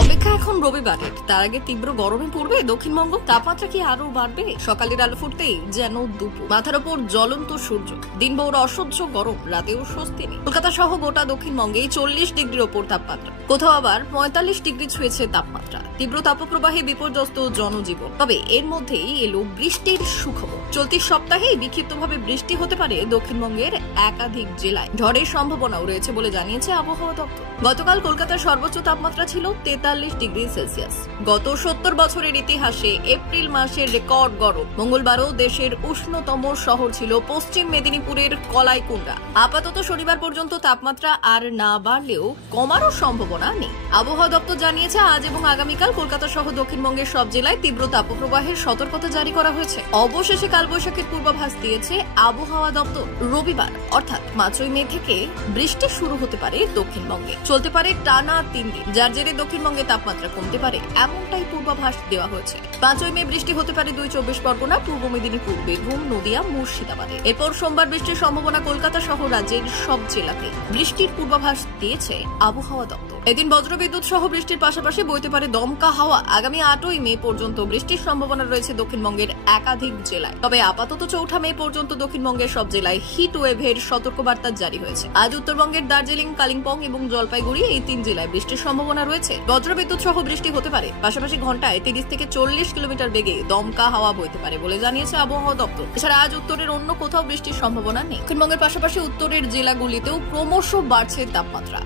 অপেক্ষা এখন রবিবারের। তার আগে তীব্র গরমে পড়বে দক্ষিণবঙ্গ। তাপমাত্রা কি আরো বাড়বে? সকালের আলো ফুটতেই যেন দুপুর, মাথার ওপর জ্বলন্ত সূর্য। দিনভর অসহ্য গরম, রাতেও স্বস্তি নেই। কলকাতা সহ গোটা দক্ষিণবঙ্গে 40 ডিগ্রির ওপর তাপমাত্রা, কোথাও আবার 45 ডিগ্রি ছুঁয়েছে তাপমাত্রা। তীব্র তাপপ্রবাহে বিপর্যস্ত জনজীবন। তবে এর মধ্যেই এলো বৃষ্টির সুখবর। চলতি সপ্তাহে বিক্ষিপ্তভাবে বৃষ্টি হতে পারে দক্ষিণবঙ্গের একাধিক জেলায়। ঝড়ের সম্ভাবনাও রয়েছে বলে জানিয়েছে আবহাওয়া দপ্তর। গতকাল কলকাতার সর্বোচ্চ তাপমাত্রা ছিল 43 ডিগ্রি সেলসিয়াস। গত 70 বছরের ইতিহাসে এপ্রিল মাসের রেকর্ড গরম। মঙ্গলবারও দেশের উষ্ণতম শহর ছিল পশ্চিম মেদিনীপুরের কলাইকুণ্ডা। আপাতত শনিবার পর্যন্ত তাপমাত্রা আর না বাড়লেও কমারও সম্ভাবনা নেই। আবহাওয়া দপ্তর জানিয়েছে, আজ এবং আগামীকাল কলকাতা সহ দক্ষিণবঙ্গের সব জেলায় তীব্র তাপপ্রবাহের সতর্কতা জারি করা হয়েছে। অবশেষে কালবৈশাখীর পূর্বাভাস দিয়েছে আবহাওয়া দপ্তর। রবিবার অর্থাৎ 5 মে থেকে বৃষ্টি শুরু হতে পারে দক্ষিণবঙ্গে। চলতে পারে টানা 3 দিন, যার জেরে দক্ষিণবঙ্গে তাপমাত্রা কমতে পারে, এমনটাই পূর্বাভাস দেওয়া হয়েছে। 5 মে বৃষ্টি হতে পারে 2 চব্বিশ পরগনা, পূর্ব মেদিনীপুর, বীরভূম, নদিয়া, মুর্শিদাবাদে। এরপর সোমবার বৃষ্টির সম্ভাবনা কলকাতা সহ রাজ্যের সব জেলাতে। বৃষ্টির পূর্বাভাস দিয়েছে আবহাওয়া দপ্তর। এদিন বজ্রবিদ্যুৎ সহ বৃষ্টির পাশাপাশি বইতে পারে দমকা হাওয়া। আগামী 8 মে পর্যন্ত বৃষ্টির সম্ভাবনা রয়েছে দক্ষিণবঙ্গের একাধিক জেলায়। তবে আপাতত 4 মে পর্যন্ত দক্ষিণবঙ্গের সব জেলায় হিট ওয়েভের সতর্কবার্তা জারি হয়েছে। আজ উত্তরবঙ্গের দার্জিলিং, কালিম্পং এবং জলপাইগুড়ি এই 3 জেলায় বৃষ্টির সম্ভাবনা রয়েছে। বজ্রবিদ্যুৎ সহ বৃষ্টি হতে পারে, পাশাপাশি ঘন্টায় 30 থেকে 40 কিলোমিটার বেগে দমকা হাওয়া বইতে পারে বলে জানিয়েছে আবহাওয়া দপ্তর। এছাড়া আজ উত্তরের অন্য কোথাও বৃষ্টির সম্ভাবনা নেই। দক্ষিণবঙ্গের পাশাপাশি উত্তরের জেলাগুলিতেও ক্রমশ বাড়ছে তাপমাত্রা।